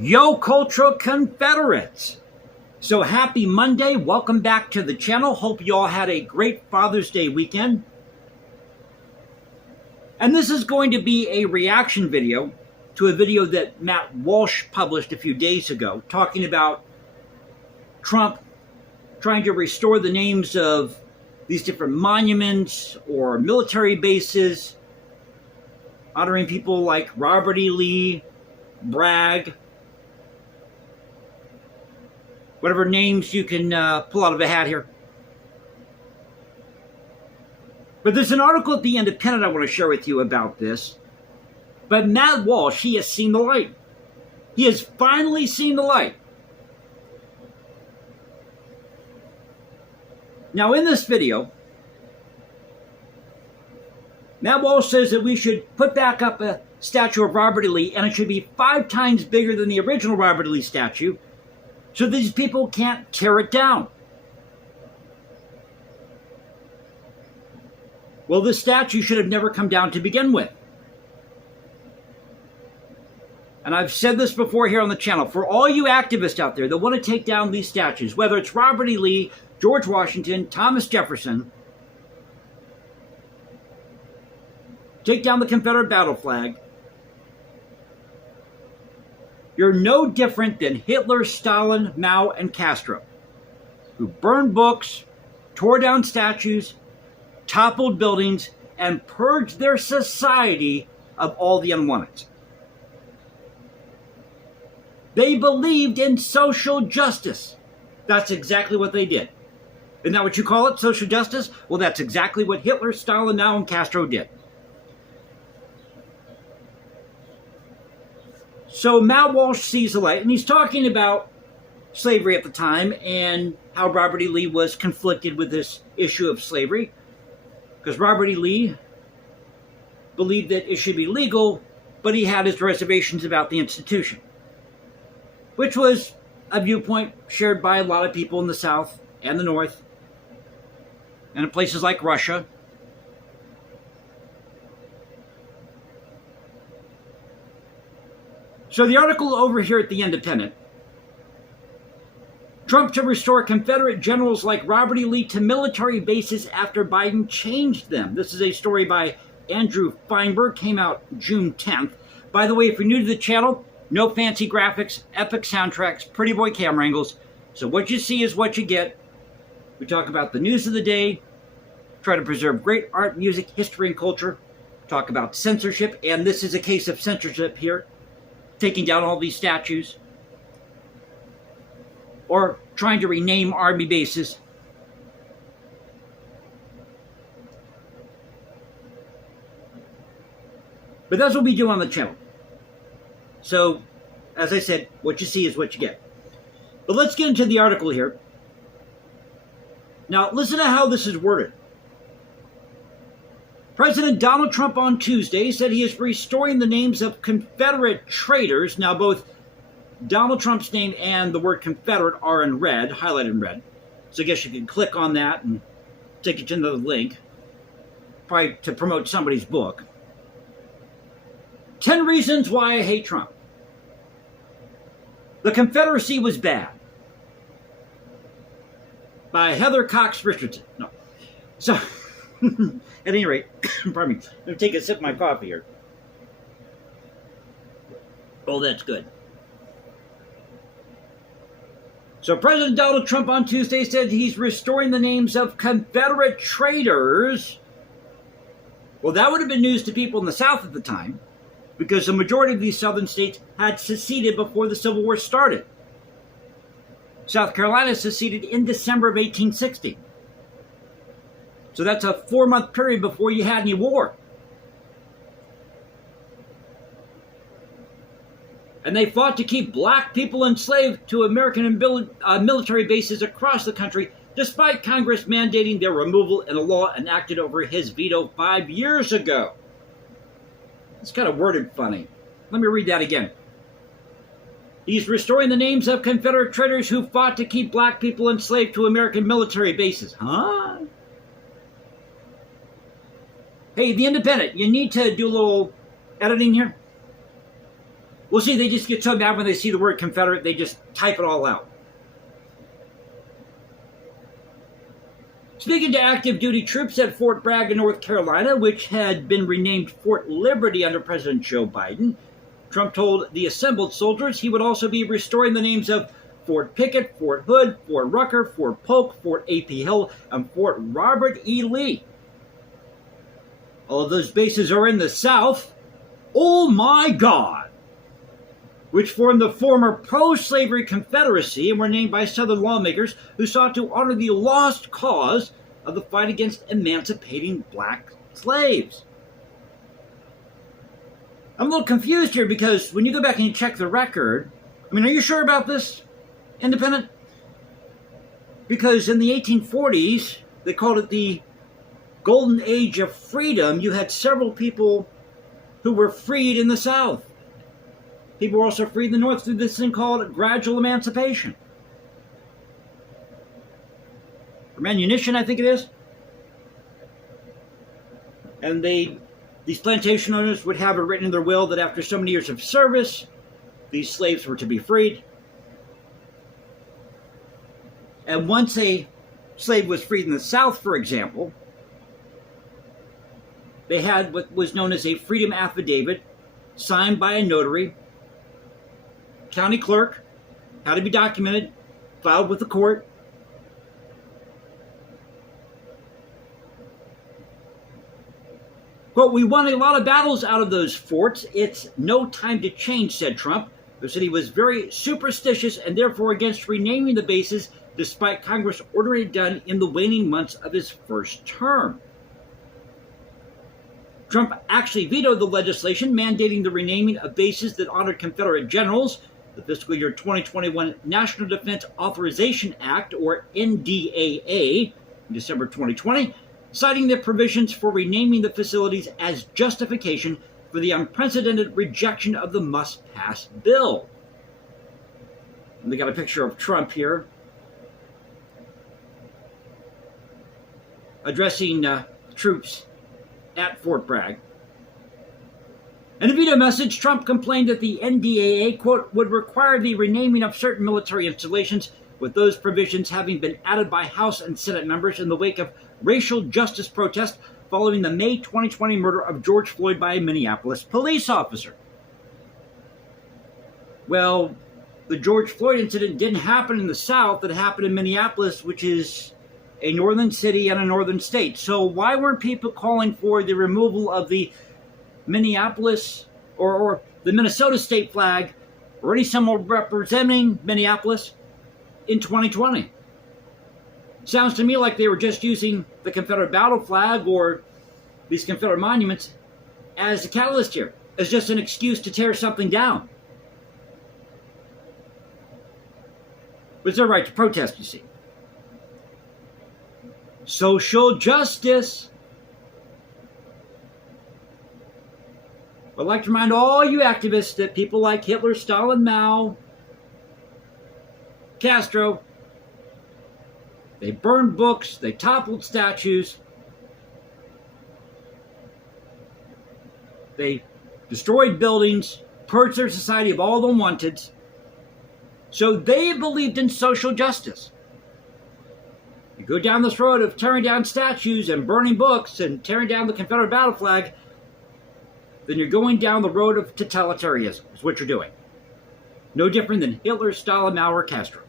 Yo, Cultural Confederates! So happy Monday. Welcome back to the channel. Hope you all had a great Father's Day weekend. And this is going to be a reaction video to a video that Matt Walsh published a few days ago talking about Trump trying to restore the names of these different monuments or military bases, honoring people like Robert E. Lee, Bragg, whatever names you can pull out of a hat here. But there's an article at The Independent I want to share with you about this. But Matt Walsh, he has seen the light. He has finally seen the light. Now in this video, Matt Walsh says that we should put back up a statue of Robert E. Lee, and it should be 5 times bigger than the original Robert E. Lee statue, so these people can't tear it down. Well, this statue should have never come down to begin with. And I've said this before here on the channel, for all you activists out there that want to take down these statues, whether it's Robert E. Lee, George Washington, Thomas Jefferson, take down the Confederate battle flag, you're no different than Hitler, Stalin, Mao, and Castro, who burned books, tore down statues, toppled buildings, and purged their society of all the unwanted. They believed in social justice. That's exactly what they did. Isn't that what you call it, social justice? Well, that's exactly what Hitler, Stalin, Mao, and Castro did. So Matt Walsh sees the light, and he's talking about slavery at the time and how Robert E. Lee was conflicted with this issue of slavery, because Robert E. Lee believed that it should be legal, but he had his reservations about the institution, which was a viewpoint shared by a lot of people in the South and the North and in places like Russia. So the article over here at The Independent, Trump to restore Confederate generals like Robert E. Lee to military bases after Biden changed them. This is a story by Andrew Feinberg, came out June 10th. By the way, if you're new to the channel, no fancy graphics, epic soundtracks, pretty boy camera angles. So what you see is what you get. We talk about the news of the day, try to preserve great art, music, history, and culture, talk about censorship, and this is a case of censorship here, taking down all these statues, or trying to rename army bases. But that's what we do on the channel. So, as I said, what you see is what you get. But let's get into the article here. Now, listen to how this is worded. President Donald Trump on Tuesday said he is restoring the names of Confederate traitors. Now, both Donald Trump's name and the word Confederate are in red, highlighted in red. So I guess you can click on that and take it to the link, probably to promote somebody's book. 10 Reasons Why I Hate Trump. The Confederacy Was Bad, by Heather Cox Richardson. No. So, at any rate, pardon me, I'm going to take a sip of my coffee here. Oh, that's good. So President Donald Trump on Tuesday said he's restoring the names of Confederate traitors. Well, that would have been news to people in the South at the time, because the majority of these southern states had seceded before the Civil War started. South Carolina seceded in December of 1860. So that's a 4-month period before you had any war. And they fought to keep black people enslaved to American military bases across the country, despite Congress mandating their removal in a law enacted over his veto 5 years ago. It's kind of worded funny. Let me read that again. He's restoring the names of Confederate traitors who fought to keep black people enslaved to American military bases. Huh? Hey, The Independent, you need to do a little editing here. We'll see, they just get so mad when they see the word Confederate, they just type it all out. Speaking to active duty troops at Fort Bragg in North Carolina, which had been renamed Fort Liberty under President Joe Biden, Trump told the assembled soldiers he would also be restoring the names of Fort Pickett, Fort Hood, Fort Rucker, Fort Polk, Fort A.P. Hill, and Fort Robert E. Lee. All of those bases are in the South. Oh my God! Which formed the former pro-slavery Confederacy and were named by Southern lawmakers who sought to honor the lost cause of the fight against emancipating black slaves. I'm a little confused here because when you go back and you check the record, I mean, are you sure about this, Independent? Because in the 1840s, they called it the Golden Age of Freedom. You had several people who were freed in the South. People were also freed in the North through this thing called gradual emancipation. From ammunition, I think it is. And these plantation owners would have it written in their will that after so many years of service, these slaves were to be freed. And once a slave was freed in the South, for example, they had what was known as a freedom affidavit signed by a notary, county clerk, had to be documented, filed with the court. Quote, "We won a lot of battles out of those forts. It's no time to change," said Trump, who said he was very superstitious and therefore against renaming the bases despite Congress ordering it done in the waning months of his first term. Trump actually vetoed the legislation mandating the renaming of bases that honored Confederate generals. The fiscal year 2021 National Defense Authorization Act, or NDAA, in December 2020, citing the provisions for renaming the facilities as justification for the unprecedented rejection of the must-pass bill. And they got a picture of Trump here addressing troops at Fort Bragg. In a veto message, Trump complained that the NDAA, quote, would require the renaming of certain military installations, with those provisions having been added by House and Senate members in the wake of racial justice protests following the May 2020 murder of George Floyd by a Minneapolis police officer. Well, the George Floyd incident didn't happen in the South. It happened in Minneapolis, which is a northern city and a northern state. So why weren't people calling for the removal of the Minneapolis or the Minnesota state flag or any symbol representing Minneapolis in 2020? Sounds to me like they were just using the Confederate battle flag or these Confederate monuments as a catalyst here, as just an excuse to tear something down. But it's their right to protest, you see. Social justice. I'd like to remind all you activists that people like Hitler, Stalin, Mao, Castro, they burned books, they toppled statues, they destroyed buildings, purged their society of all the wanteds. So they believed in social justice. You go down this road of tearing down statues and burning books and tearing down the Confederate battle flag, then you're going down the road of totalitarianism, is what you're doing. No different than Hitler, Stalin, Mao, or Castro.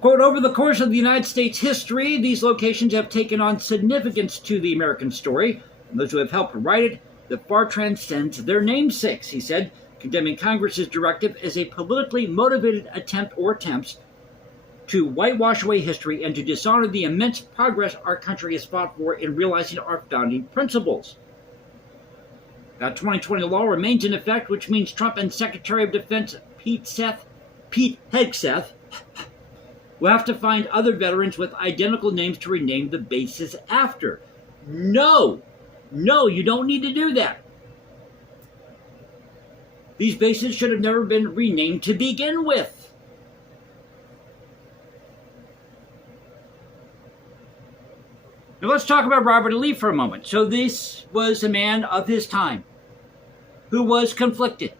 Quote, over the course of the United States history, these locations have taken on significance to the American story, and those who have helped write it that far transcends their namesakes, he said, condemning Congress's directive as a politically motivated attempt or attempts to whitewash away history and to dishonor the immense progress our country has fought for in realizing our founding principles. That 2020 law remains in effect, which means Trump and Secretary of Defense Pete Hegseth will have to find other veterans with identical names to rename the bases after. No, you don't need to do that. These bases should have never been renamed to begin with. Now let's talk about Robert E. Lee for a moment. So this was a man of his time. who was conflicted.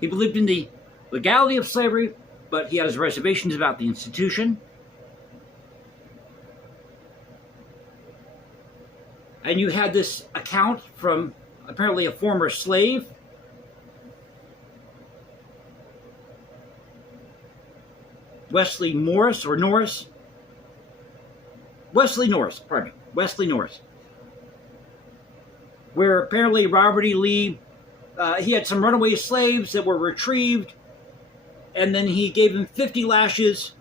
He believed in the legality of slavery, but he had his reservations about the institution. And you had this account from apparently a former slave, Wesley Norris, where apparently Robert E. Lee, he had some runaway slaves that were retrieved, and then he gave them 50 lashes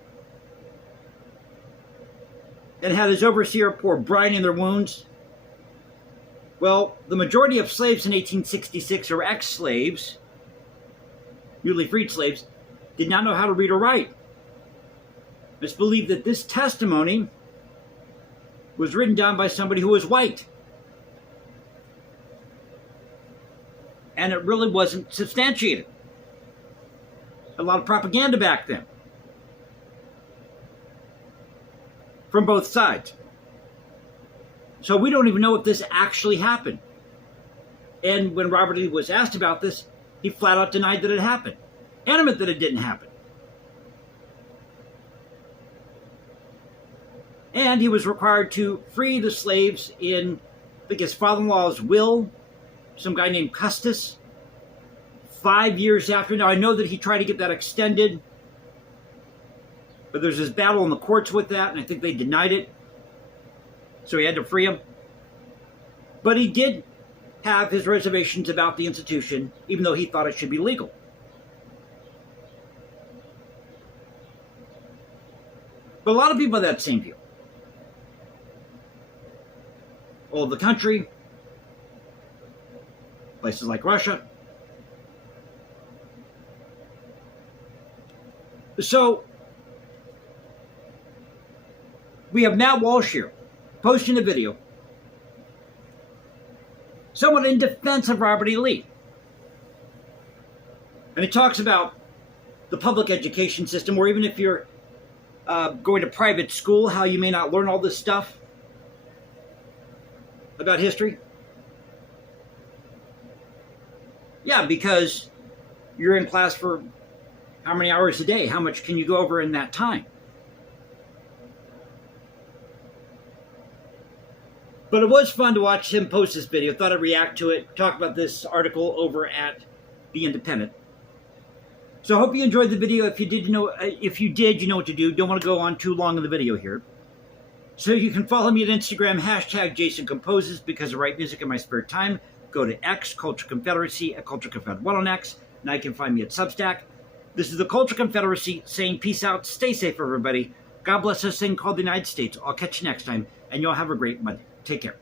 and had his overseer pour brine in their wounds. Well, the majority of slaves in 1866, or ex-slaves, newly freed slaves, did not know how to read or write. It's believed that this testimony was written down by somebody who was white. And it really wasn't substantiated. A lot of propaganda back then from both sides. So we don't even know if this actually happened. And when Robert E. was asked about this, he flat out denied that it happened, adamant that it didn't happen. And he was required to free the slaves in, I think, his father-in-law's will, some guy named Custis, 5 years after. Now, I know that he tried to get that extended, but there's this battle in the courts with that, and I think they denied it. So he had to free him. But he did have his reservations about the institution, even though he thought it should be legal. But a lot of people have that same view. All of the country, places like Russia. So, we have Matt Walsh here, posting a video, somewhat in defense of Robert E. Lee. And he talks about the public education system, or even if you're going to private school, how you may not learn all this stuff about history. Yeah, because you're in class for how many hours a day? How much can you go over in that time? But it was fun to watch him post this video. Thought I'd react to it, talk about this article over at The Independent. So I hope you enjoyed the video. If you did, you know what to do. Don't want to go on too long in the video here. So you can follow me at Instagram, #JasonComposes, because I write music in my spare time. Go to X, Culture Confederacy, at Culture Confederate 1 on X. Now you can find me at Substack. This is the Culture Confederacy saying peace out. Stay safe, everybody. God bless this thing called the United States. I'll catch you next time, and y'all have a great Monday. Take care.